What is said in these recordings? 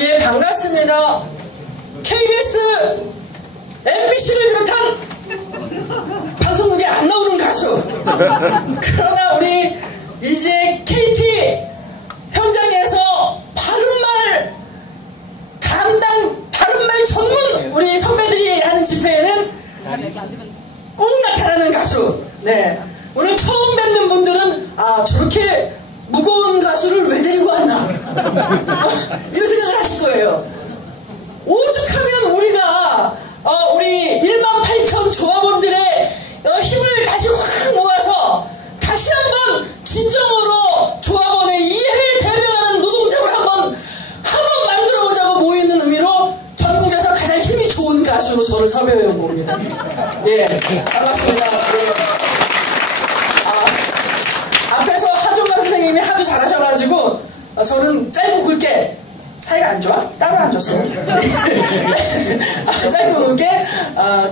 예, 반갑습니다. KBS, MBC를 비롯한 방송국에 안 나오는 가수. 그러나 우리 이제 KT 현장에서 바른말 전문 우리 선배들이 하는 집회에는 꼭 나타나는 가수. 네. 오늘 처음 뵙는 분들은 저렇게 무거운 가수를 왜 데리고 왔나 이런 생각을 하실 거예요. 오죽하면 우리가 우리 18,000 조합원들의 힘을 다시 확 모아서 다시 한번 진정으로 조합원의 이해를 대변하는 노동자를 한번 만들어보자고 모이는 의미로 전국에서 가장 힘이 좋은 가수로 저를 섭외해 온 겁니다. 예, 반갑습니다. 예. 앞에서 하종강 선생님이 하도 잘하셔가지고 저는 짧고 굵게, 사이가 안 좋아? 따로 앉았어. 짧고 굵게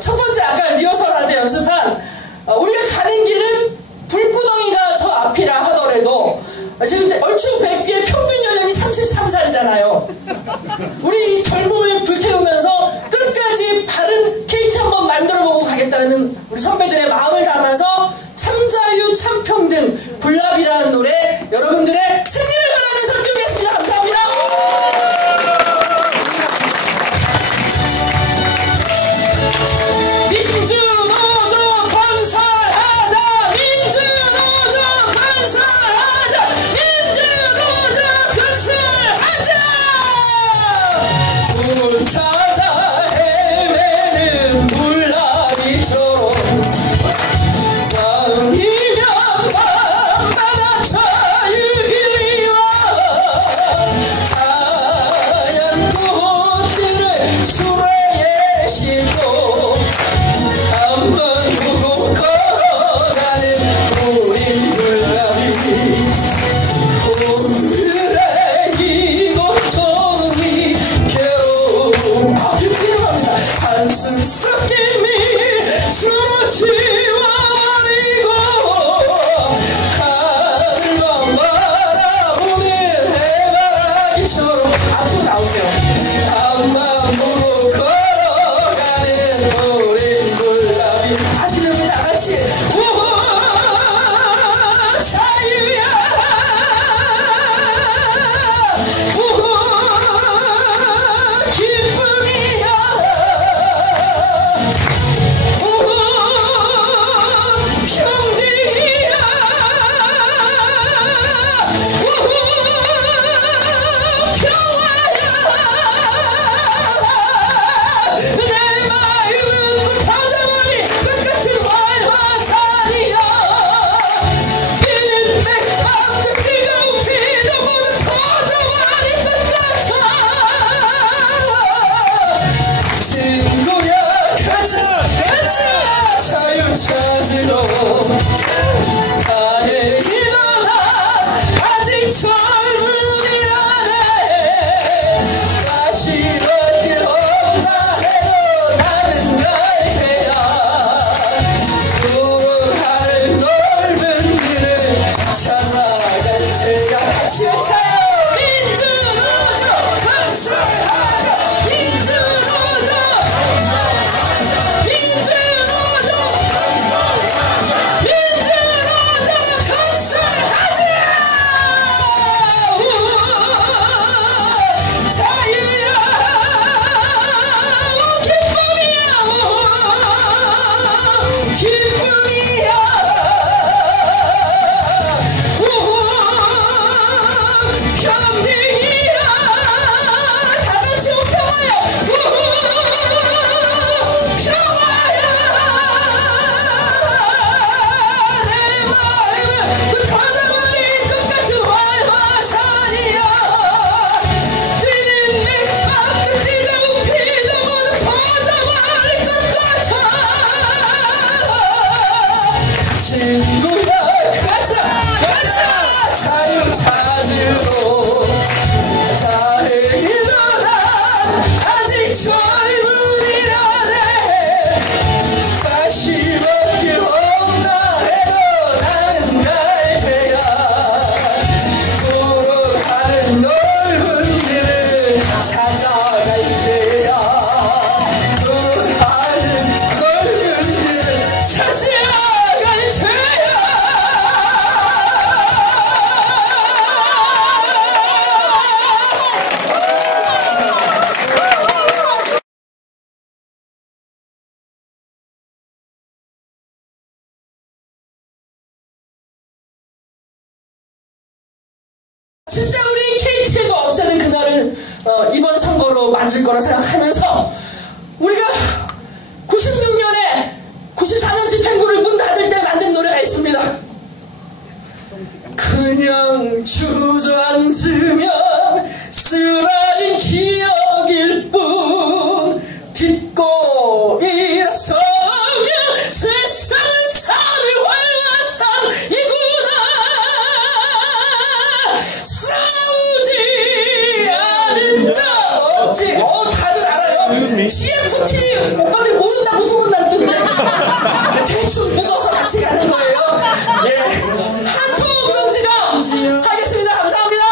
첫 번째 아까 리허설 할 때 연습한 우리가 가는 길은 불구덩이가 저 앞이라 하더라도 지금 얼추 100개의 평균 연령이 33살이잖아요. 우리 이 젊음을 불태우면서 끝까지 바른 KT 한번 만들어보고 가겠다는 우리 선배들의 마음을 담아서 참자유 참평등 불납이라는 노래 여러분들의 승리를 바라면서 띄우겠습니다. 감사합니다. 민주노조 건설하자, 민주노조 건설하자, 민주노조 건설하자. 문 찾아 헤매는 불나비처럼 마음이면 밤바다 자유길이와 진짜 우리 KT가 없애는 그날을 이번 선거로 만들 거라 생각하면서 우리가 96년에 94년 집행부를 문 닫을 때 만든 노래가 있습니다. 그냥 주저앉으면 쓰라린 기억일 뿐 딛고 일어서면 세상은 산을 활화산이구나. 싸우지 않은 자 없지. 다들 알아요. CFT 오빠들 모른다고 소문났던데 대충 묻어서 같이 가는 거예요. 예, 한통 동지가 하겠습니다. 감사합니다.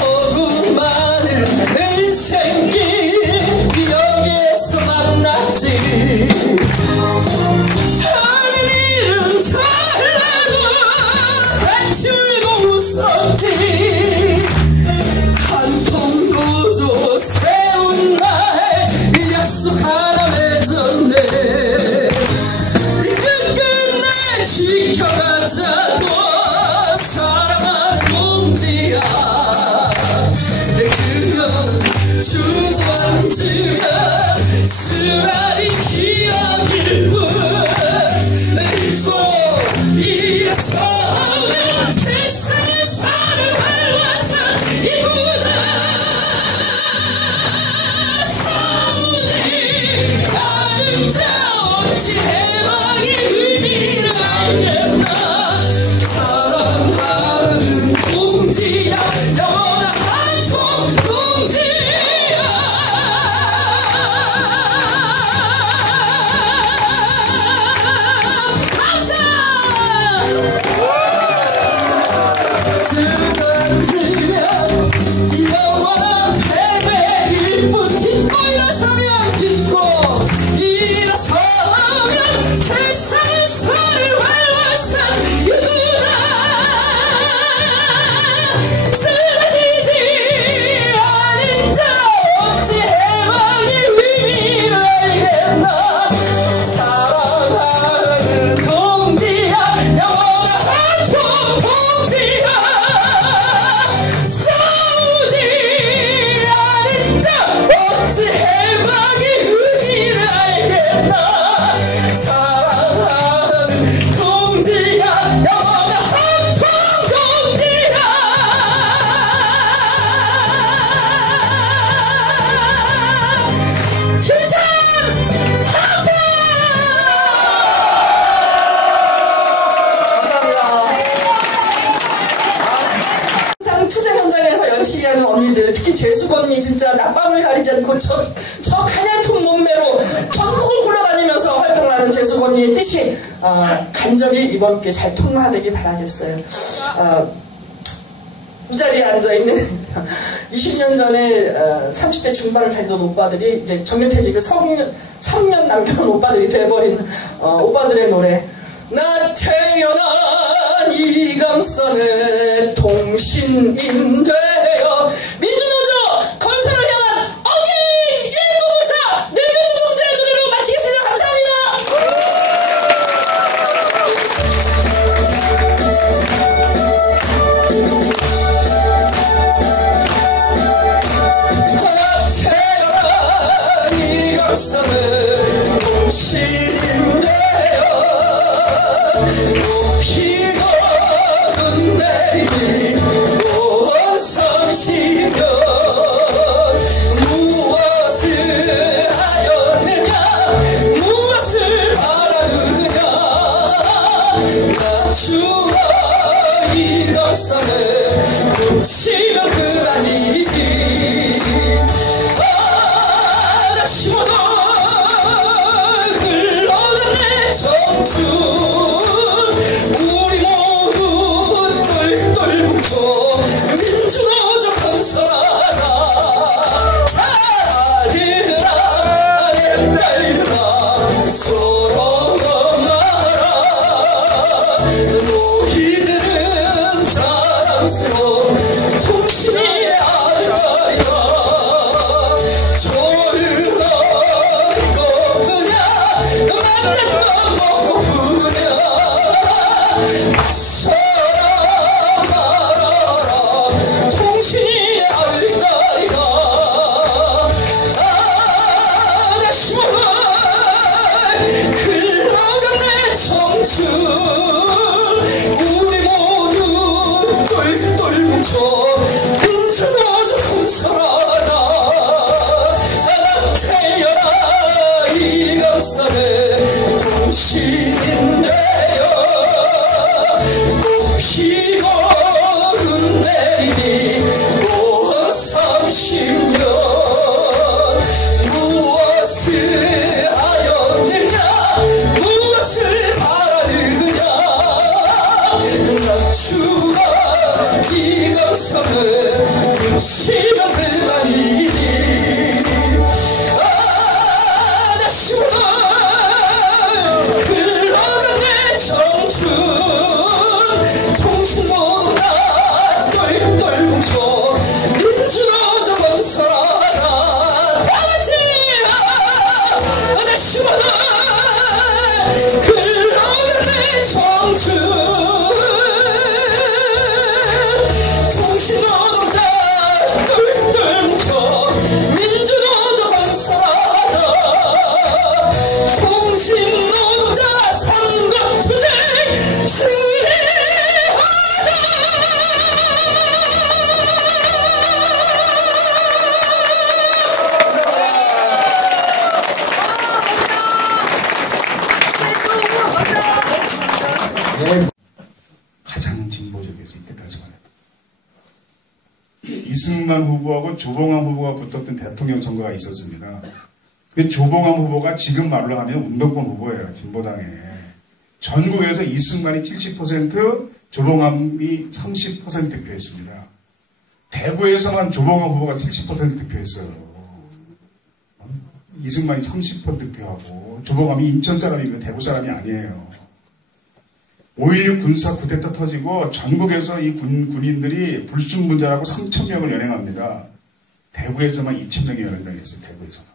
허구 많은 인생길 여기에서 만났지. 하는 일은 달라도 같이 울고 웃었지. 한 통 노조 세운 날 약속 하나 맺었네. 끝끝내 지켜가자고 사랑하는 동지야. 그냥 주저앉으면 쓰라린 기억일 뿐 잊고 일어서면 세상의 산을 활화산이구나. 싸우지 않은 자 없지. 해방의 의미를 알겠나. 사랑하는 동지야. 영원한 한통 동지야. 주저앉으면 영원한 패배일 뿐 딛고 일어서면 딛고 일어서면 세상의 산을 활화산이구나. 쓰러지지 않은 자 없지. 해방의 의미를 알겠나. 사랑하는 동지야. 영원한 한통 동지야. 싸우지 않은 자 없지. 해방의 의미를 알겠나. 사랑하는 동지야. 영원한 한통 동지야. 힘찬 항상. 항상 투쟁 현장에서 열심히 하는 언니들, 특히 재숙 언니 진짜 낮밤을 가리지 않고 저 가냘픈 몸매로 전국을 굴러다니면서 활동하는 재숙 언니의 뜻이 간절히 이번 게 잘 통과되길 바라겠어요. 이 자리에 앉아있는 20년 전에 30대 중반을 달리던 오빠들이 이제 정년퇴직을 3년 남겨놓은 오빠들이 돼버린 오빠들의 노래. 나 태어난 이 감선의 통신인데요. 민주노조 건설을 향한 어긴 일구구사 늙은 노동자의 노래로 마치겠습니다. 감사합니다. 태어난 이 감선의 통신인데요. 높이고 눈 내리니 원성시면 무엇을 하였느냐. 무엇을 바라느냐. 나 죽어 일어서는 놓치면 그만이지. 나 심어도 흘러가네 청춘. 우리 모두 똘똘 뭉쳐 민주노조 건설하자. 아들아 내 딸들아 서로 넘어라. 너희들은 자랑스러운 통신의 아들아. 민주노조 사자 통신노동자 상급투쟁 가장 진보적이었어 이때까지만 해도. 이승만 후보하고 조봉암 후보가 붙었던 대통령 선거가 있었습니다. 그 조봉암 후보가 지금 말로 하면 운동권 후보예요. 진보당에. 전국에서 이승만이 70%, 조봉암이 30% 득표했습니다. 대구에서만 조봉암 후보가 70% 득표했어요. 이승만이 30% 득표하고 조봉암이 인천 사람이고 대구 사람이 아니에요. 5.16 군사 쿠데타 터지고 전국에서 이 군인들이 불순분자라고 3,000명을 연행합니다. 대구에서만 2,000명이 연행당했어요. 대구에서는.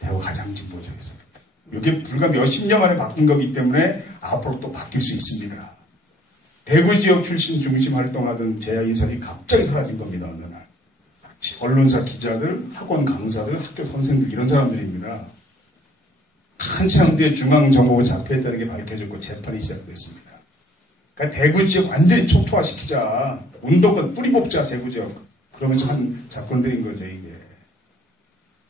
대구 가장 진보적이었습니다. 이게 불과 몇십 년 만에 바뀐 거기 때문에 앞으로 또 바뀔 수 있습니다. 대구 지역 출신 중심 활동하던 제야인사들이 갑자기 사라진 겁니다. 어느 날. 언론사 기자들, 학원 강사들, 학교 선생들 이런 사람들입니다. 한참 뒤에 중앙정보부 잡혀있다는 게 밝혀졌고 재판이 시작됐습니다. 그러니까 대구 지역 완전히 초토화시키자. 운동권 뿌리 뽑자 대구 지역. 그러면서 한 사건들인 거죠 이게.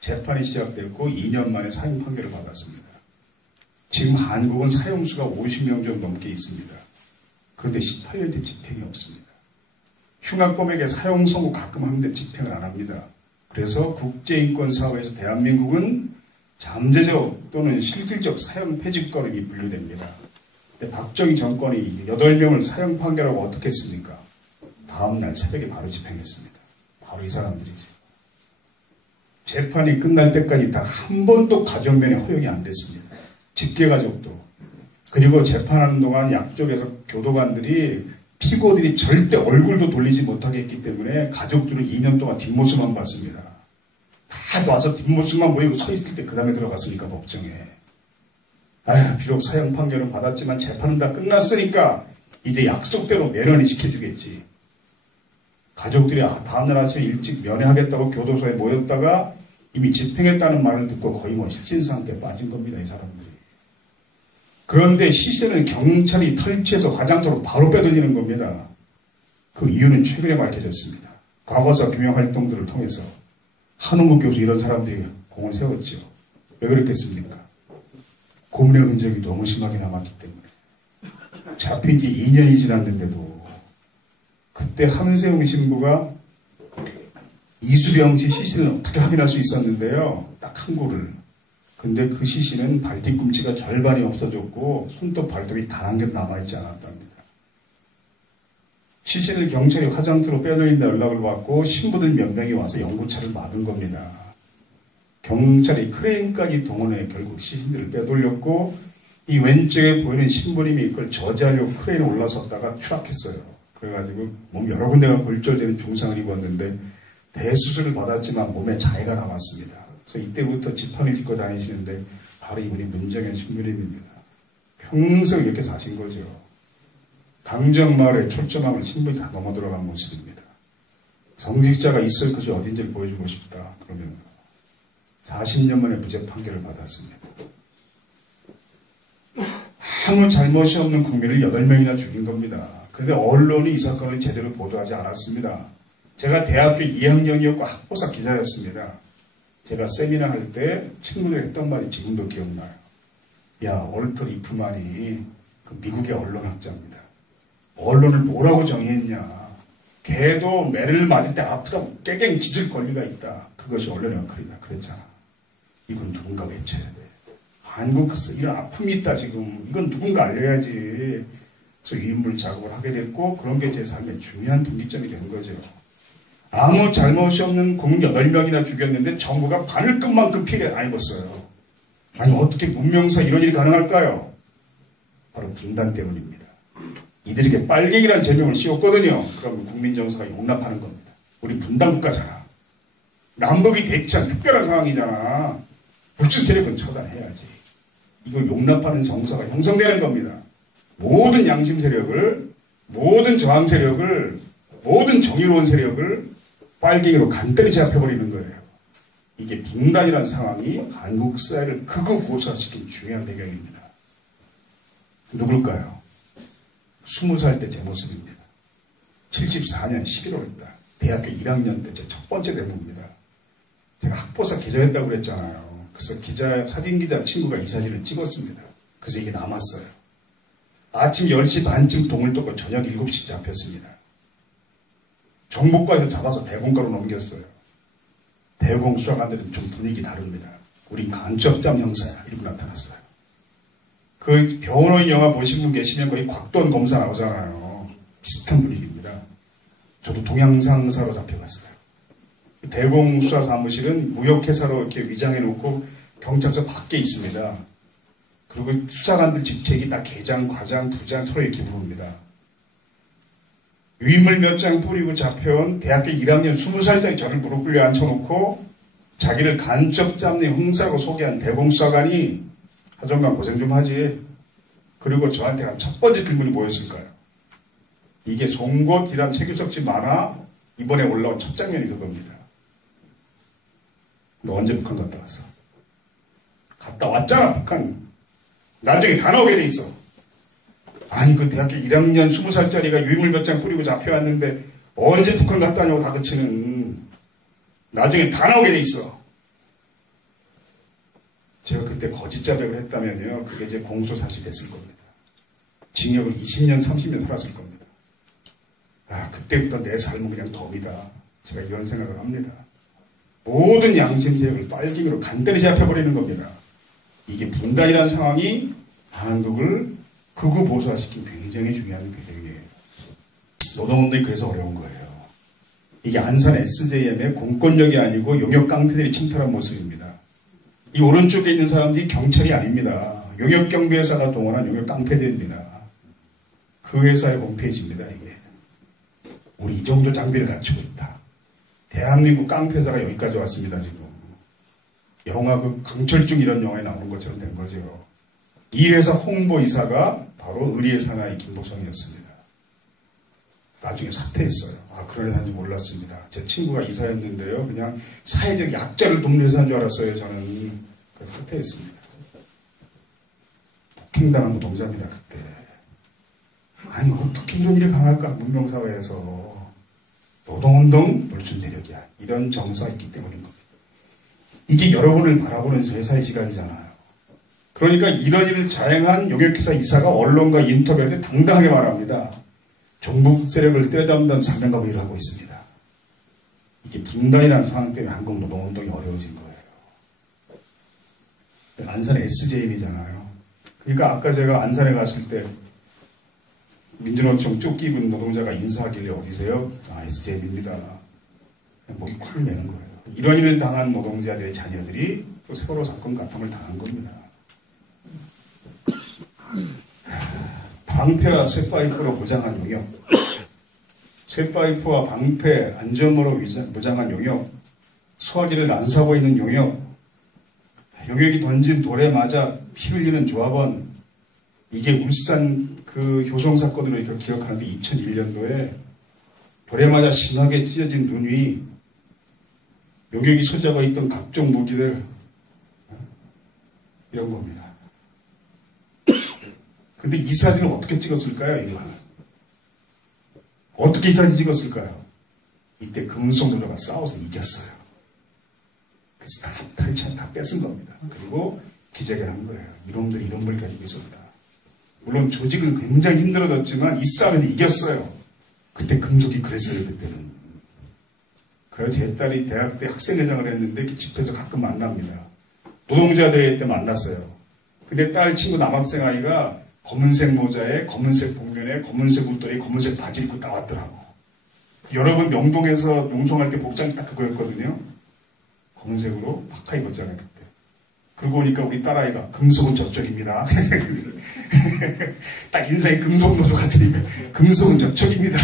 재판이 시작됐고 2년 만에 사형 판결을 받았습니다. 지금 한국은 사형수가 50명 정도 넘게 있습니다. 그런데 18년째 집행이 없습니다. 흉악범에게 사형 선고 가끔 하는데 집행을 안 합니다. 그래서 국제인권사회에서 대한민국은 잠재적 또는 실질적 사형 폐지권이 분류됩니다. 근데 박정희 정권이 8명을 사형 판결하고 어떻게 했습니까? 다음날 새벽에 바로 집행했습니다. 바로 이 사람들이지. 재판이 끝날 때까지 단 한 번도 가정면에 허용이 안 됐습니다. 직계가족도. 그리고 재판하는 동안 양쪽에서 교도관들이 피고들이 절대 얼굴도 돌리지 못하게 했기 때문에 가족들은 2년 동안 뒷모습만 봤습니다. 다 와서 뒷모습만 보이고 서 있을 때 그 다음에 들어갔으니까 법정에. 아휴, 비록 사형 판결은 받았지만 재판은 다 끝났으니까 이제 약속대로 면허를 시켜주겠지. 가족들이 다음날 아침에 일찍 면회하겠다고 교도소에 모였다가 이미 집행했다는 말을 듣고 거의 뭐 실신상태에 빠진 겁니다. 이 사람들이. 그런데 시신을 경찰이 탈취해서 화장터로 바로 빼돌리는 겁니다. 그 이유는 최근에 밝혀졌습니다. 과거사 규명 활동들을 통해서 한우무 교수 이런 사람들이 공을 세웠죠. 왜 그랬겠습니까? 고문의 흔적이 너무 심하게 남았기 때문에. 잡힌 지 2년이 지났는데도 그때 함세웅 신부가 이수병 씨 시신을 어떻게 확인할 수 있었는데요. 딱 한 구를. 근데 그 시신은 발뒤꿈치가 절반이 없어졌고 손톱 발톱이 단 한 개 남아있지 않았답니다. 시신을 경찰이 화장터로 빼돌린다 연락을 받고 신부들 몇 명이 와서 연구차를 막은 겁니다. 경찰이 크레인까지 동원해 결국 시신들을 빼돌렸고 이 왼쪽에 보이는 신부님이 이걸 저지하려고 크레인에 올라섰다가 추락했어요. 그래가지고 몸 여러 군데가 골절되는 중상을 입었는데 대수술을 받았지만 몸에 자해가 남았습니다. 그래서 이때부터 지팡이 짚고 다니시는데 바로 이분이 문정현 신부님입니다. 평생 이렇게 사신 거죠. 강정마을의 철조망을 신분이 다 넘어 들어간 모습입니다. 성직자가 있을 것이 어딘지를 보여주고 싶다. 그러면서 40년 만에 무죄 판결을 받았습니다. 아무 잘못이 없는 국민을 8명이나 죽인 겁니다. 그런데 언론이 이 사건을 제대로 보도하지 않았습니다. 제가 대학교 2학년이었고 학보사 기자였습니다. 제가 세미나 할 때 친구들이 했던 말이 지금도 기억나요. 야, 월터 리프만이 그 미국의 언론학자입니다. 언론을 뭐라고 정의했냐. 걔도 매를 맞을 때 아프다고 깨갱 짖을 권리가 있다. 그것이 언론의 역할이다. 그랬잖아. 이건 누군가 외쳐야 돼. 한국에서 이런 아픔이 있다 지금. 이건 누군가 알려야지. 그래서 유인물 작업을 하게 됐고 그런 게 제 삶의 중요한 분기점이 된 거죠. 아무 잘못이 없는 국민 8명이나 죽였는데 정부가 바늘끝만큼 피해를 안 입었어요. 아니 어떻게 문명사 이런 일이 가능할까요? 바로 분단 때문입니다. 이들에게 빨갱이라는 제명을 씌웠거든요. 그럼 국민정서가 용납하는 겁니다. 우리 분단국가잖아. 남북이 대치한 특별한 상황이잖아. 불출 세력은 처단해야지. 이걸 용납하는 정서가 형성되는 겁니다. 모든 양심 세력을, 모든 저항 세력을, 모든 정의로운 세력을 빨갱이로 간단히 제압해버리는 거예요. 이게 분단이라는 상황이 한국 사회를 극우 고사시킨 중요한 배경입니다. 누굴까요? 20살 때 제 모습입니다. 74년 11월달 대학교 1학년 때 제 첫 번째 대모입니다. 제가 학보사 기자였다고 그랬잖아요. 그래서 사진기자 친구가 이 사진을 찍었습니다. 그래서 이게 남았어요. 아침 10시 반쯤 동을 떴고 저녁 7시 잡혔습니다. 정보과에서 잡아서 대공과로 넘겼어요. 대공 수사관들은 좀 분위기 다릅니다. 우린 간첩잡 형사야 이러고 나타났어요. 그 변호인 영화 보신 분 계시면 거의 곽도원 검사 나오잖아요. 비슷한 분위기입니다. 저도 동양상사로 잡혀갔어요. 대공 수사 사무실은 무역회사로 이렇게 위장해 놓고 경찰서 밖에 있습니다. 그리고 수사관들 직책이 다 계장, 과장, 부장 서로 이렇게 부릅니다. 유인물 몇 장 뿌리고 잡혀온 대학교 1학년 20살짜리 저를 무릎 꿇려 앉혀놓고 자기를 간첩 잡는 형사로 소개한 대공수사관이 하정관 고생 좀 하지. 그리고 저한테 한 첫 번째 질문이 뭐였을까요? 이게 송곳이란 최규석 씨 만화 이번에 올라온 첫 장면이 그겁니다. 너 언제 북한 갔다 왔어? 갔다 왔잖아 북한. 나중에 다 나오게 돼 있어. 아니 그 대학교 1학년 20살짜리가 유인물 몇 장 뿌리고 잡혀왔는데 언제 북한 갔다 왔냐고 다그치는. 나중에 다 나오게 돼 있어. 제가 그때 거짓 자백을 했다면요 그게 제 공소사실이 됐을 겁니다. 징역을 20년 30년 살았을 겁니다. 아 그때부터 내 삶은 그냥 덤이다. 제가 이런 생각을 합니다. 모든 양심세력을 빨갱이로 간단히 제압해버리는 겁니다. 이게 분단이라는 상황이 한국을 극우 보수화시킨 굉장히 중요한 배경이에요. 노동운동이 그래서 어려운 거예요. 이게 안산 SJM의 공권력이 아니고 용역 깡패들이 침탈한 모습입니다. 이 오른쪽에 있는 사람들이 경찰이 아닙니다. 용역경비회사가 동원한 용역 깡패들입니다. 그 회사의 홈페이지입니다. 이게 우리 이 정도 장비를 갖추고 있다. 대한민국 깡패사가 여기까지 왔습니다. 지금 영화 그 강철중 이런 영화에 나오는 것처럼 된 거죠. 이 회사 홍보이사가 바로 의리의 사나이 김보성이었습니다. 나중에 사퇴했어요. 아 그런 회사인지 몰랐습니다. 제 친구가 이사였는데요. 그냥 사회적 약자를 돕는 회사인 줄 알았어요. 저는 그래서 사퇴했습니다. 폭행당한 노동자입니다. 그때. 아니 어떻게 이런 일이 가능할까? 문명사회에서. 노동운동 불순 세력이야. 이런 정서가 있기 때문인 겁니다. 이게 여러분을 바라보는 회사의 시간이잖아요. 그러니까 이런 일을 자행한 용역회사 이사가 언론과 인터뷰할 때 당당하게 말합니다. 종북 세력을 때려잡는다는 사명감으로 일을 하고 있습니다. 이게 분단이라는 상황 때문에 한국 노동운동이 어려워진 거예요. 안산 SJM이잖아요. 그러니까 아까 제가 안산에 갔을 때 민주노총 조끼 입은 노동자가 인사하길래 어디세요? 아 SJM입니다. 목이 콱 내는 거예요. 이런 일을 당한 노동자들의 자녀들이 또 세월호 사건 가tam을 당한 겁니다. 방패와 쇠파이프로 무장한 용역, 쇠파이프와 방패 안전모로 무장한 용역, 소화기를 난사하고 있는 용역, 용역이 던진 돌에 맞아 피 흘리는 조합원. 이게 울산 그 효성 사건으로 기억하는데 2001년도에 돌에 맞아 심하게 찢어진 눈 위 용역이 소지하고 있던 각종 무기들 이런 겁니다. 근데 이 사진을 어떻게 찍었을까요? 이거 어떻게 이 사진 찍었을까요? 이때 금속노조가 싸워서 이겼어요. 그래서 다 뺏은 겁니다. 그리고 기자회견한 거예요. 이놈들이 이런 걸 가지고 있었다. 물론 조직은 굉장히 힘들어졌지만 이 싸움에서 이겼어요. 그때 금속이 그랬어요. 그때는. 그래서 제 딸이 대학 때 학생회장을 했는데 그 집회에서 가끔 만납니다. 노동자 대회 때 만났어요. 근데 딸 친구 남학생 아이가 검은색 모자에 검은색 복면에 검은색 웃돌이 검은색 바지 입고 나왔더라고. 여러분 명동에서 농성할 때 복장이 딱 그거였거든요. 검은색으로 파카 입었잖아요. 그때. 그러고 보니까 우리 딸아이가 금속은 저쪽입니다. 딱 인생이 금속노조 같으니까 금속은 저쪽입니다.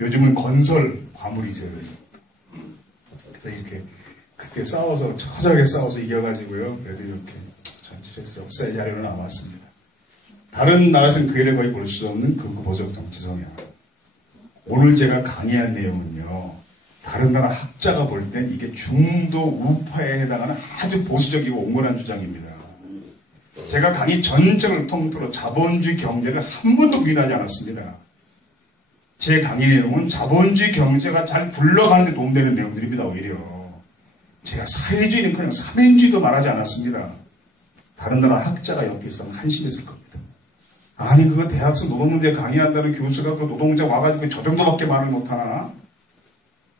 요즘은 건설 과물이죠. 그래서 이렇게 그때 싸워서 처절하게 싸워서 이겨가지고요. 그래도 이렇게 전체에서 역사의 자료로 남았습니다. 다른 나라에서는 그 일을 거의 볼 수 없는 극우 보수 정치 성향. 오늘 제가 강의한 내용은요. 다른 나라 학자가 볼 땐 이게 중도 우파에 해당하는 아주 보수적이고 온건한 주장입니다. 제가 강의 전적을 통틀어 자본주의 경제를 한 번도 부인하지 않았습니다. 제 강의 내용은 자본주의 경제가 잘 굴러가는 데 도움되는 내용들입니다. 오히려 제가 사회주의는커녕 사민주의도 말하지 않았습니다. 다른 나라 학자가 옆에 있으면 한심했을 겁니다. 아니 그거 대학생 노동문제 강의한다는 교수가 그 노동자 와가지고 저 정도밖에 말을 못하나?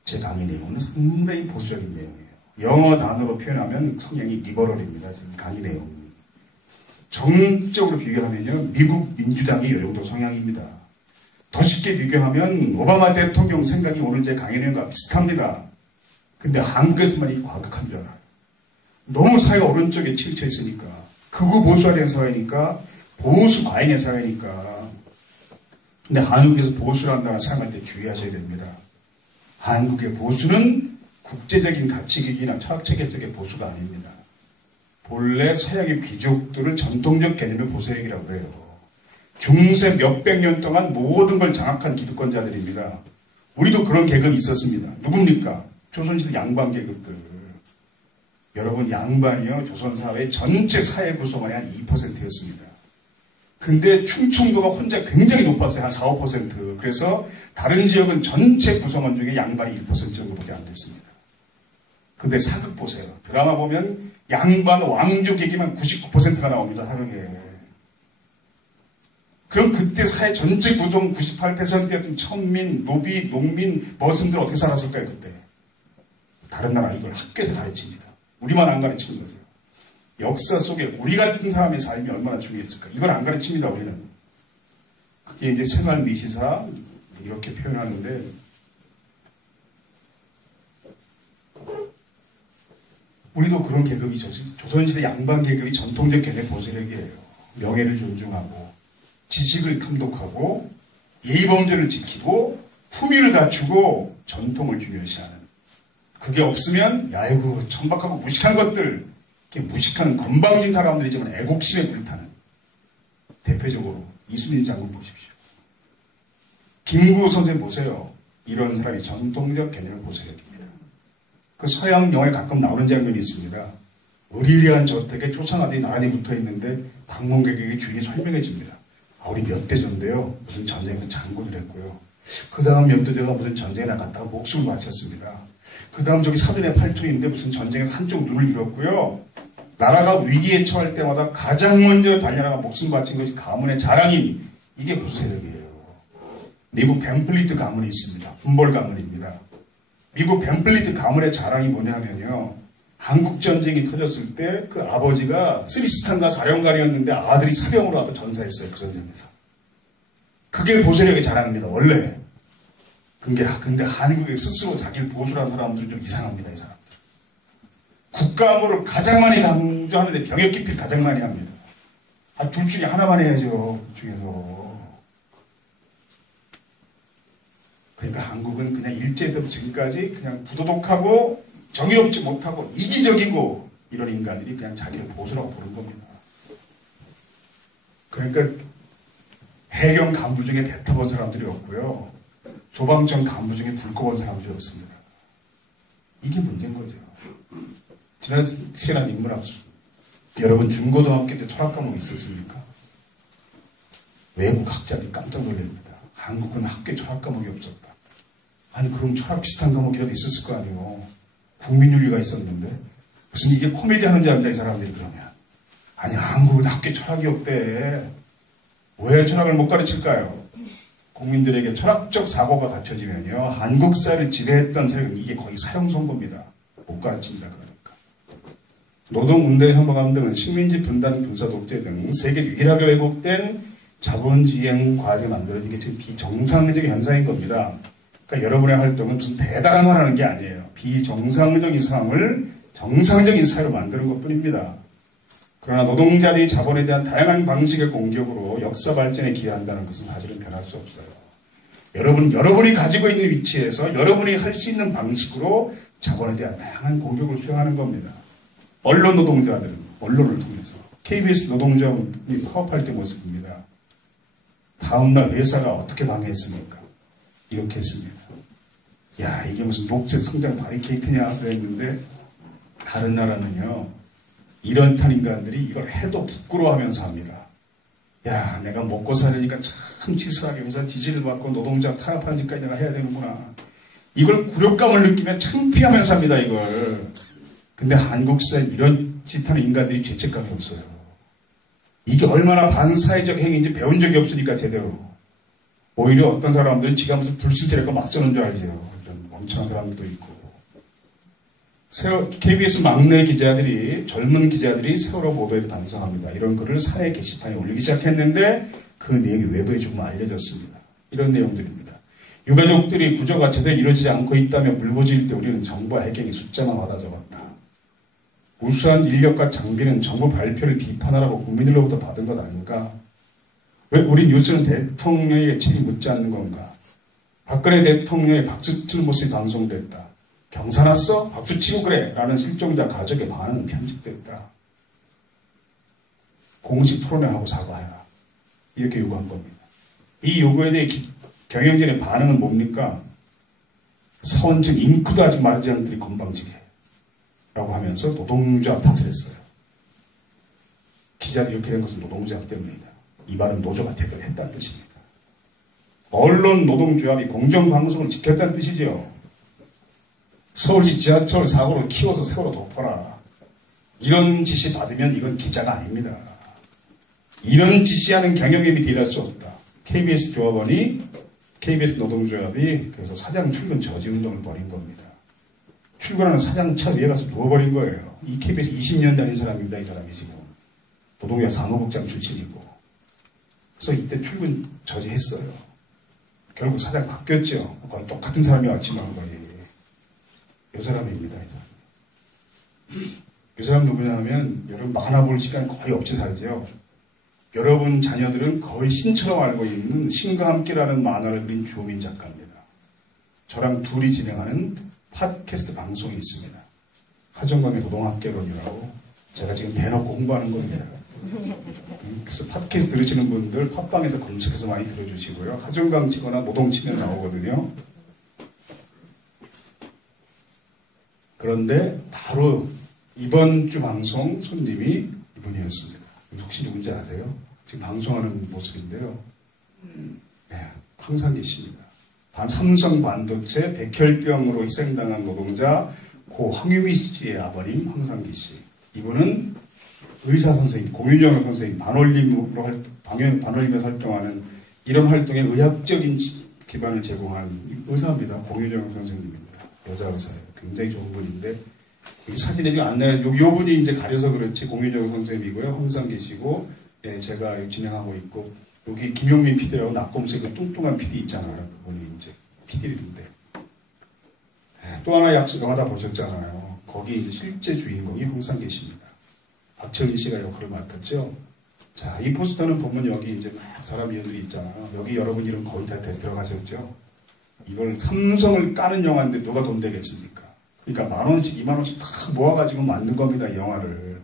제 강의 내용은 상당히 보수적인 내용이에요. 영어 단어로 표현하면 성향이 리버럴입니다. 지금 강의 내용은. 정적으로 비교하면요. 미국 민주당이 이 정도 성향입니다. 더 쉽게 비교하면 오바마 대통령 생각이 오늘 제 강의 내용과 비슷합니다. 근데 한국에서만 이게 과격한 줄 알아요. 너무 사회가 오른쪽에 치우쳐 있으니까. 극우 보수화된 사회니까 보수 과잉의 사회니까. 근데 한국에서 보수란다는 사용할 때 주의하셔야 됩니다. 한국의 보수는 국제적인 가치기기나 철학체계적인 보수가 아닙니다. 본래 서양의 귀족들을 전통적 개념의 보수력이라고 해요. 중세 몇백 년 동안 모든 걸 장악한 기득권자들입니다. 우리도 그런 계급이 있었습니다. 누굽니까? 조선시대 양반 계급들. 여러분 양반이요. 조선사회 전체 사회 구성원의 한 2%였습니다. 근데 충청도가 혼자 굉장히 높았어요. 한 4, 5%. 그래서 다른 지역은 전체 구성원 중에 양반이 1% 정도밖에 안 됐습니다. 근데 사극 보세요. 드라마 보면 양반 왕족 얘기만 99%가 나옵니다. 사극에. 그럼 그때 사회 전체 구성 98%였던 천민, 노비, 농민, 머슴들 어떻게 살았을까요? 그때. 다른 나라 이걸 학교에서 가르칩니다. 우리만 안 가르치는 거죠. 역사 속에 우리 같은 사람의 삶이 얼마나 중요했을까. 이걸 안 가르칩니다. 우리는. 그게 이제 생활 미시사 이렇게 표현하는데 우리도 그런 계급이죠. 조선시대 양반 계급이 전통적 개념 보수력이에요. 명예를 존중하고 지식을 탐독하고 예의범죄를 지키고 품위를 갖추고 전통을 중요시하는. 그게 없으면 야이고 천박하고 무식한 것들, 무식한 건방진 사람들이지만 애국심에 불타는. 대표적으로 이순신 장군 보십시오. 김구 선생님 보세요. 이런 사람이 전통적 개념의 보수력입니다. 그 서양 영화에 가끔 나오는 장면이 있습니다. 의리리한 저택에 조상아들이 나란히 붙어있는데 방문객에게 주인이 설명해 줍니다. 아, 우리 몇 대전인데요. 무슨 전쟁에서 장군을 했고요. 그 다음 몇 대제가 무슨 전쟁에 나갔다가 목숨을 바쳤습니다. 그 다음 저기 사돈의 팔촌인데 무슨 전쟁에서 한쪽 눈을 잃었고요. 나라가 위기에 처할 때마다 가장 먼저 달려나가 목숨 바친 것이 가문의 자랑인 이게 보수 세력이에요. 미국 벤플리트 가문이 있습니다. 군벌 가문입니다. 미국 벤플리트 가문의 자랑이 뭐냐면요. 한국전쟁이 터졌을 때 그 아버지가 스리스탄가 사령관이었는데 아들이 사령으로 와서 전사했어요. 그 전쟁에서. 그게 보수력의 자랑입니다. 원래. 근데 한국에 스스로 자기를 보수라는 사람들은 좀 이상합니다. 이 사람들. 국가안보를 가장 많이 강조하는데 병역 기피를 가장 많이 합니다. 아, 둘 중에 하나만 해야죠. 둘 중에서. 그러니까 한국은 그냥 일제부터 지금까지 그냥 부도덕하고 정의롭지 못하고 이기적이고 이런 인간들이 그냥 자기를 보수라고 부른 겁니다. 그러니까 해경 간부 중에 배 타본 사람들이 없고요. 소방청 간부 중에 불 꺼본 사람들이 없습니다. 이게 문제인 거죠. 지난 시간 인문학수. 여러분 중고등학교 때 철학 과목이 있었습니까? 외국 학자들이 깜짝 놀랍니다. 한국은 학교에 철학 과목이 없었다. 아니 그럼 철학 비슷한 과목이라도 있었을 거 아니에요. 국민윤리가 있었는데 무슨 이게 코미디 하는 줄 압니다. 이 사람들이 그러면. 아니 한국은 학교에 철학이 없대. 왜 철학을 못 가르칠까요? 국민들에게 철학적 사고가 갖춰지면요. 한국 사회를 지배했던 세력은 이게 거의 사형 선고입니다. 못 가르칩니다. 그러니까. 노동운동 혐오감 등은 식민지 분단 군사 독재 등 세계 유일하게 왜곡된 자본주의 과정이 만들어진 게 지금 비정상적인 현상인 겁니다. 그러니까 여러분의 활동은 무슨 대단한 말 하는 게 아니에요. 비정상적인 상황을 정상적인 사회로 만드는 것 뿐입니다. 그러나 노동자들이 자본에 대한 다양한 방식의 공격으로 역사 발전에 기여한다는 것은 사실은 변할 수 없어요. 여러분이 가지고 있는 위치에서 여러분이 할 수 있는 방식으로 자본에 대한 다양한 공격을 수행하는 겁니다. 언론 노동자들은 언론을 통해서 KBS 노동자분이 파업할 때 모습입니다. 다음날 회사가 어떻게 방해했습니까? 이렇게 했습니다. 야, 이게 무슨 녹색 성장 바리케이트냐 그랬는데, 다른 나라는요, 이런 인간들이 이걸 해도 부끄러워하면서 합니다. 야, 내가 먹고 살으니까 참 치사하게 회사 지지를 받고 노동자 탄압하는 짓까지 내가 해야 되는구나. 이걸 굴욕감을 느끼며 창피하면서 합니다, 이걸. 근데 한국 사회에 이런 짓하는 인간들이 죄책감이 없어요. 이게 얼마나 반사회적 행위인지 배운 적이 없으니까 제대로. 오히려 어떤 사람들은 지가 무슨 불신세력과 맞서는 줄 알지요. 이런 멍청한 사람들도 있고. KBS 막내 기자들이, 젊은 기자들이 세월호 보도에 반성합니다. 이런 글을 사회 게시판에 올리기 시작했는데 그 내용이 외부에 조금 알려졌습니다. 이런 내용들입니다. 유가족들이 구조가 제대로 이루어지지 않고 있다며 물부짖을 때 우리는 정부와 해경이 숫자만 받아 적었다. 우수한 인력과 장비는 정부 발표를 비판하라고 국민들로부터 받은 것 아닌가? 왜 우리 뉴스는 대통령에게 책임 묻지 않는 건가? 박근혜 대통령의 박수 치는 모습이 방송됐다. 경사 났어? 박수 치고 그래? 라는 실종자 가족의 반응은 편집됐다. 공식 토론회하고 사과해라. 이렇게 요구한 겁니다. 이 요구에 대해 경영진의 반응은 뭡니까? 사원증 잉크도 아직 마르지 않은 들이 건방지게 라고 하면서 노동조합 탓을 했어요. 기자들이 이렇게 된 것은 노동조합 때문이다. 이 말은 노조가 대대로 했다는 뜻입니다. 언론 노동조합이 공정방송을 지켰다는 뜻이죠. 서울시 지하철 사고를 키워서 세월호 덮어라. 이런 지시 받으면 이건 기자가 아닙니다. 이런 지시하는 경영인이 일할 수 없다. KBS 조합원이, KBS 노동조합이 그래서 사장 출근 저지 운동을 벌인 겁니다. 출근하는 사장 차 위에 가서 누워버린 거예요. 이 KBS 20년 다닌 사람입니다. 이 사람이 지금. 노동조합 사무국장 출신이고. 그래서 이때 출근 저지했어요. 결국 사장 바뀌었죠. 거의 똑같은 사람이 왔지만 거의. 이 사람입니다. 이 사람 누구냐 하면 여러분 만화 볼 시간 거의 없이 살죠. 여러분 자녀들은 거의 신처럼 알고 있는 신과 함께라는 만화를 그린 주호민 작가입니다. 저랑 둘이 진행하는 팟캐스트 방송이 있습니다. 하정광의 노동학개론이라고 제가 지금 대놓고 홍보하는 겁니다. 그래서 팟캐스트 들으시는 분들 팟빵에서 검색해서 많이 들어주시고요. 하정광 치거나 노동 치면 나오거든요. 그런데 바로 이번 주 방송 손님이 이분이었습니다. 혹시 누군지 아세요? 지금 방송하는 모습인데요. 네, 황상기 씨입니다. 삼성 반도체 백혈병으로 희생당한 노동자 고 황유미 씨의 아버님 황상기 씨. 이분은 의사 선생님, 공윤정 선생님, 반올림에서 활동하는 이런 활동에 의학적인 기반을 제공하는 의사입니다. 공윤정 선생님입니다. 여자 의사예요. 굉장히 좋은 분인데 여기 사진에 지금 안내 요 분이 이제 가려서 그렇지 공유정 선생님이고요. 황상기 씨고 예, 제가 진행하고 있고 여기 김용민 PD라고 낙검수에 그 뚱뚱한 PD 있잖아요. 그분이 이제 PD인데 예, 또 하나 약속 영화 다 보셨잖아요. 거기 이제 실제 주인공이 황상기 씨입니다. 박철희 씨가 역할을 맡았죠. 자, 이 포스터는 보면 여기 이제 막 사람 이름들이 있잖아요. 여기 여러분 이름 거의 다 들어가셨죠. 이걸 삼성을 까는 영화인데 누가 돈 되겠습니까? 그러니까 10,000원씩 20,000원씩 다 모아가지고 만든 겁니다. 이 영화를.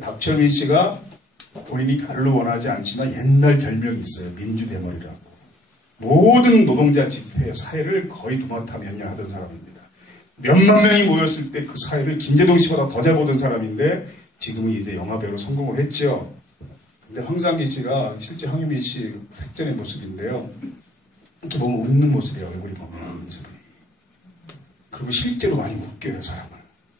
박철민 씨가 본인이 별로 원하지 않지만 옛날 별명이 있어요. 민주대머리라고. 모든 노동자 집회 사회를 거의 도맡아 몇 년 하던 사람입니다. 몇만 명이 모였을 때 그 사회를 김재동 씨보다 더 잘 보던 사람인데 지금은 이제 영화배우로 성공을 했죠. 근데 황상기 씨가 실제 황유민 씨 색전의 모습인데요. 이렇게 보면 웃는 모습이에요. 얼굴이 보면 모습이. 그리고 실제로 많이 웃겨요. 사람을.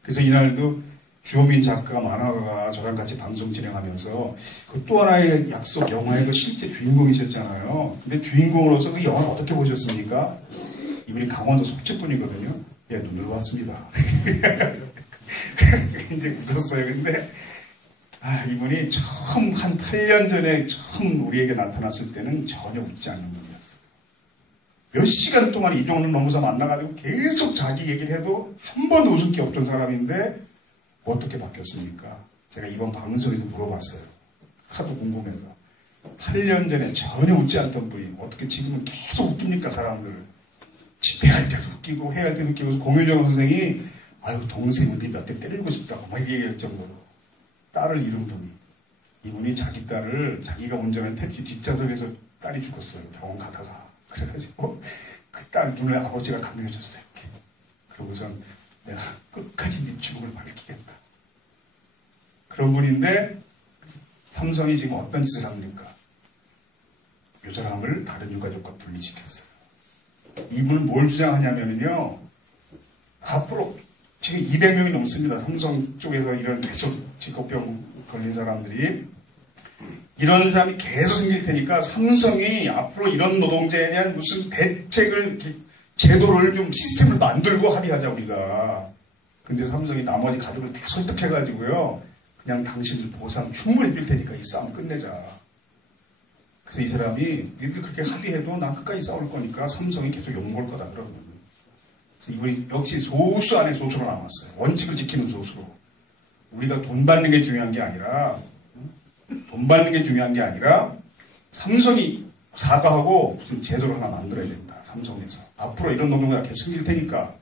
그래서 이날도 주호민 작가, 만화가가 저랑 같이 방송 진행하면서 그 또 하나의 약속 영화의 그 실제 주인공이셨잖아요. 근데 주인공으로서 그 영화를 어떻게 보셨습니까? 이분이 강원도 속초분이거든요. 예, 눈으로 봤습니다. 그래서 이제 웃었어요. 근데 이분이 처음 한 8년 전에 처음 우리에게 나타났을 때는 전혀 웃지 않는 분이었어요. 몇 시간 동안 이종훈 노무사 만나가지고 계속 자기 얘기를 해도 한 번도 웃을 게 없던 사람인데 어떻게 바뀌었습니까? 제가 이번 방송에서 물어봤어요. 하도 궁금해서. 8년 전에 전혀 웃지 않던 분이 어떻게 지금은 계속 웃깁니까? 사람들. 집회할 때도 웃기고 해야 할 때도 웃기고. 그래서 공효정 선생이 아유 동생 우리 몇 대 때리고 싶다고 막 얘기할 정도로 딸을 잃은 분이 이분이 자기 딸을 자기가 운전하는 택시 뒷좌석에서 딸이 죽었어요. 병원 가다가. 그래가지고 그 딸 눈을 아버지가 감명해줬어요. 그러고선 내가 끝까지 네 죽음을 밝히겠다. 그런 분인데 삼성이 지금 어떤 짓을 합니까? 이 사람을 다른 유가족과 분리시켰어요. 이분을 뭘 주장하냐면요. 앞으로 지금 200명이 넘습니다. 삼성 쪽에서 이런 계속 직업병 걸린 사람들이. 이런 사람이 계속 생길 테니까 삼성이 앞으로 이런 노동자에 대한 무슨 대책을, 제도를 좀 시스템을 만들고 합의하자 우리가. 근데 삼성이 나머지 가족을 다 설득해가지고요. 그냥 당신들 보상 충분히 뛸 테니까 이 싸움 끝내자. 그래서 이 사람이 니들 그렇게 합의해도 난 끝까지 싸울 거니까 삼성이 계속 욕먹을 거다 그러거든요. 그래서 이분이 역시 소수 안에 소수로 남았어요. 원칙을 지키는 소수로. 우리가 돈 받는 게 중요한 게 아니라 삼성이 사과하고 무슨 제도를 하나 만들어야 된다. 삼성에서. 앞으로 이런 노동자가 계속 생길 테니까.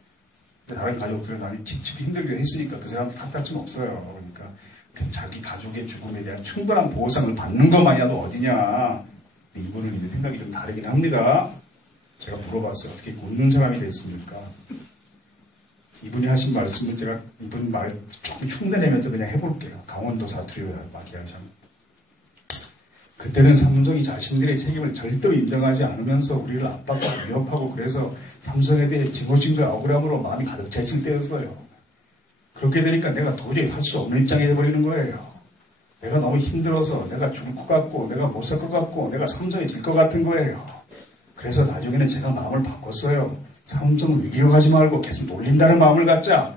다른 가족들은 많이 지치고 힘들게 했으니까 그 사람한테 탓할 수는 없어요. 그러니까 자기 가족의 죽음에 대한 충분한 보상을 받는 것만이라도 어디냐. 근데 이분은 이제 생각이 좀 다르긴 합니다. 제가 물어봤어요. 어떻게 웃는 사람이 됐습니까? 이분이 하신 말씀은 제가 이분 말 조금 흉내내면서 그냥 해볼게요. 강원도 사투리로 마기하자면. 그때는 삼성이 자신들의 책임을 절대로 인정하지 않으면서 우리를 압박하고 위협하고 그래서 삼성에 대해 증오심과 억울함으로 마음이 가득 찼을 때였어요. 그렇게 되니까 내가 도저히 살 수 없는 입장이 돼버리는 거예요. 내가 너무 힘들어서 내가 죽을 것 같고 내가 못 살 것 같고 내가 삼성에 질 것 같은 거예요. 그래서 나중에는 제가 마음을 바꿨어요. 삼성을 위협하지 말고 계속 놀린다는 마음을 갖자.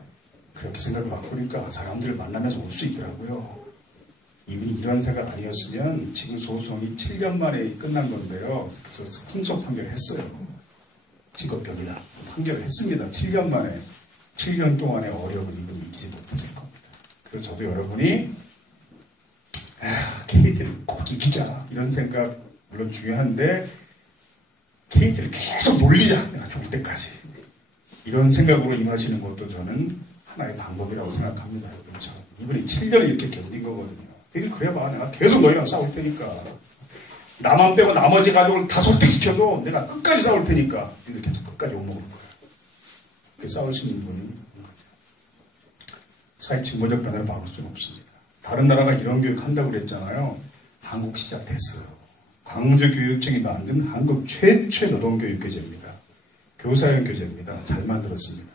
그렇게 생각을 바꾸니까 사람들을 만나면서 올 수 있더라고요. 이분이 이런 생각 아니었으면 지금 소송이 7년 만에 끝난 건데요. 그래서 승소 판결을 했어요. 직업병이다. 판결을 했습니다. 7년 만에. 7년 동안의 어려움을 이분이 이기지 못했을 겁니다. 그래서 저도 여러분이 KT를 꼭 이기자. 이런 생각 물론 중요한데 KT를 계속 놀리자. 내가 죽을 때까지. 이런 생각으로 임하시는 것도 저는 하나의 방법이라고 생각합니다. 그렇죠? 이분이 7년을 이렇게 견딘 거거든요. 그래 봐. 내가 계속 너희랑 싸울 테니까. 나만 빼고 나머지 가족을 다 설득시켜도 내가 끝까지 싸울 테니까. 니들 계속 끝까지 욕먹을 거야. 그렇게 싸울 수 있는 분이 있는 거죠. 사회 진보적 변화를 막을 수는 없습니다. 다른 나라가 이런 교육 한다고 그랬잖아요. 한국 시작됐어요. 광주교육청이 만든 한국 최초의 노동교육교재입니다. 교사형 교재입니다. 잘 만들었습니다.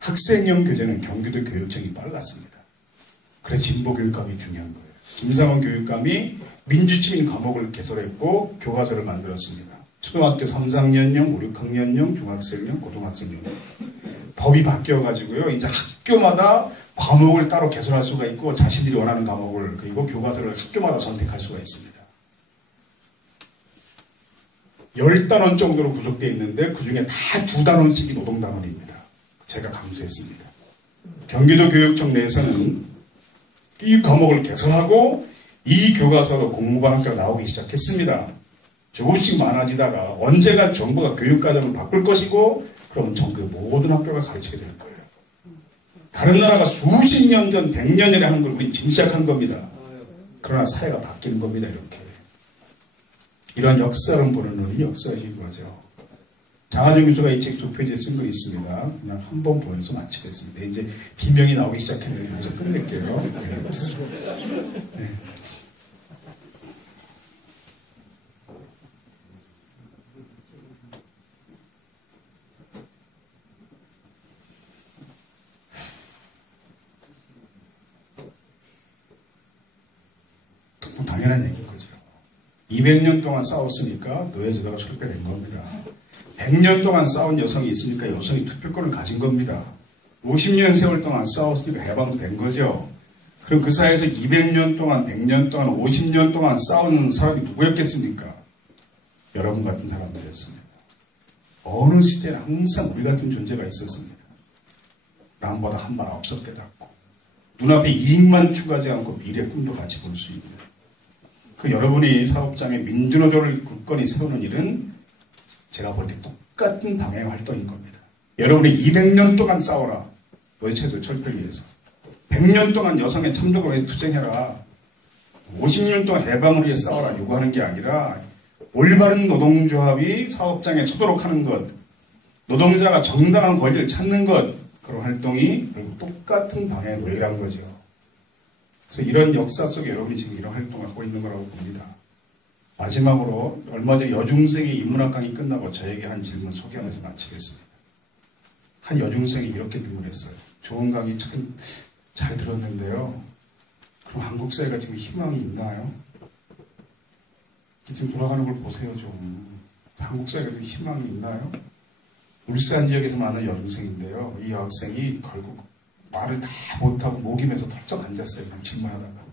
학생형 교재는 경기도 교육청이 빨랐습니다. 그래서 진보교육감이 중요한 거예요. 김상원 교육감이 민주주민 과목을 개설했고 교과서를 만들었습니다. 초등학교 3, 4학년용, 5, 6학년용, 중학생용, 고등학생용. 법이 바뀌어가지고요. 이제 학교마다 과목을 따로 개설할 수가 있고 자신들이 원하는 과목을 그리고 교과서를 학교마다 선택할 수가 있습니다. 10단원 정도로 구성되어 있는데 그중에 다 2단원씩이 노동단원입니다. 제가 감수했습니다. 경기도 교육청 내에서는 이 과목을 개설하고 이 교과서로 공무반 학교가 나오기 시작했습니다. 조금씩 많아지다가 언제가 정부가 교육과정을 바꿀 것이고 그러면 전국의 모든 학교가 가르치게 될 거예요. 다른 나라가 수십 년 전, 100년 전에 한 걸 우리 지금 시작한 겁니다. 그러나 사회가 바뀌는 겁니다. 이렇게. 이러한 역사를 보는 눈이 역사이신 거죠. 장하정 교수가 이 책 두 페이지에 쓴 거 있습니다. 그냥 한 번 보여서 마치겠습니다. 이제 비명이 나오기 시작했는데 여기서 끝낼게요. 네. 당연한 얘기인 거죠. 200년 동안 싸웠으니까 노예제도가 철폐된 겁니다. 100년 동안 싸운 여성이 있으니까 여성이 투표권을 가진 겁니다. 50년 세월 동안 싸웠으니까 해방도 된 거죠. 그럼 그 사이에서 200년 동안, 100년 동안, 50년 동안 싸우는 사람이 누구였겠습니까? 여러분 같은 사람들이었습니다. 어느 시대는 항상 우리 같은 존재가 있었습니다. 남보다 한 발 앞서 깨닫고 눈앞에 이익만 추구하지 않고 미래 꿈도 같이 볼 수 있는 그 여러분이 사업장에 민주노조를 굳건히 세우는 일은 제가 볼 때 똑같은 방향 활동인 겁니다. 여러분이 200년 동안 싸워라. 노예제도 철폐를 위해서. 100년 동안 여성의 참정을 위해 투쟁해라. 50년 동안 해방을 위해 싸워라. 요구하는 게 아니라 올바른 노동조합이 사업장에 서도록 하는 것, 노동자가 정당한 권리를 찾는 것, 그런 활동이 결국 똑같은 방향의 노력이란 거죠. 그래서 이런 역사 속에 여러분이 지금 이런 활동을 하고 있는 거라고 봅니다. 마지막으로 얼마 전 여중생의 인문학 강의 끝나고 저에게 한 질문 소개하면서 마치겠습니다. 한 여중생이 이렇게 질문했어요. 좋은 강의 참 잘 들었는데요. 그럼 한국 사회가 지금 희망이 있나요? 지금 돌아가는 걸 보세요 좀. 한국 사회가 지금 희망이 있나요? 울산 지역에서 만난 여중생인데요. 이 여학생이 결국 말을 다 못하고 목이 메서 털쩍 앉았어요. 그냥 질문하다가.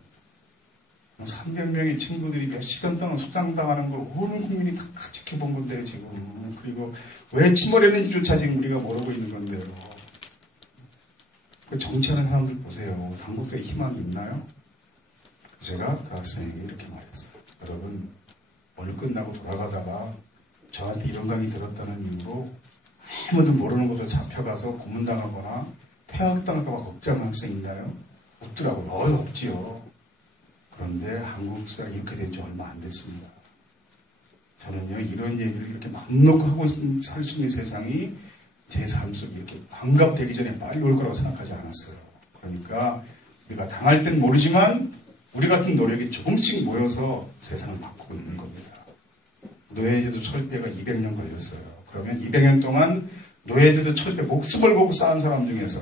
300명의 친구들이 몇 시간 동안 수상당하는 걸 온 국민이 다 지켜본 건데요, 지금. 그리고 왜 침몰했는지조차 지금 우리가 모르고 있는 건데요. 그 정치하는 사람들 보세요. 한국사에 희망이 있나요? 제가 그 학생에게 이렇게 말했어요. 여러분, 오늘 끝나고 돌아가다가 저한테 이런 강의 들었다는 이유로 아무도 모르는 곳으로 잡혀가서 고문당하거나 퇴학당할까봐 걱정하는 학생 있나요? 없더라고요. 없지요. 그런데 한국 사회가 이렇게 된 지 얼마 안 됐습니다. 저는요, 이런 얘기를 이렇게 맘 놓고 하고 살 수 있는 세상이 제 삶 속에 이렇게 반갑되기 전에 빨리 올 거라고 생각하지 않았어요. 그러니까 우리가 당할 땐 모르지만 우리 같은 노력이 조금씩 모여서 세상을 바꾸고 있는 겁니다. 노예제도 철폐가 200년 걸렸어요. 그러면 200년 동안 노예제도 철폐 목숨을 걸고 쌓은 사람 중에서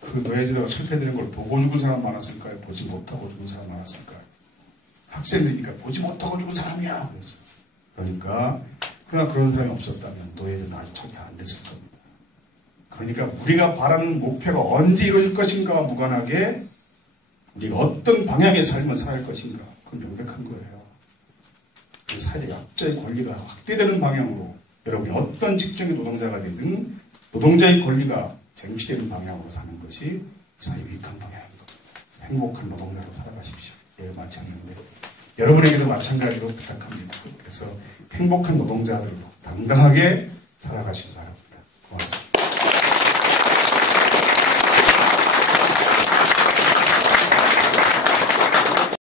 그 노예제도가 철폐되는 걸 보고 죽은 사람 많았을까요? 보지 못하고 죽은 사람 많았을까요? 학생들이니까 보지 못하고 죽은 사람이야. 그러니까 그러나 그런 사람이 없었다면 노예제도는 아직 철폐 안 됐을 겁니다. 그러니까 우리가 바라는 목표가 언제 이루어질 것인가와 무관하게 우리가 어떤 방향의 삶을 살아갈 것인가 그건 명백한 거예요. 그 사회 약자의 권리가 확대되는 방향으로 여러분이 어떤 직종의 노동자가 되든 노동자의 권리가 쟁취되는 방향으로 사는 것이 사회 유익한 방향인 겁니다. 행복한 노동자로 살아가십시오. 예, 마찬가지인데 여러분에게도 마찬가지로 부탁합니다. 그래서 행복한 노동자들로 당당하게 살아가시기 바랍니다. 고맙습니다.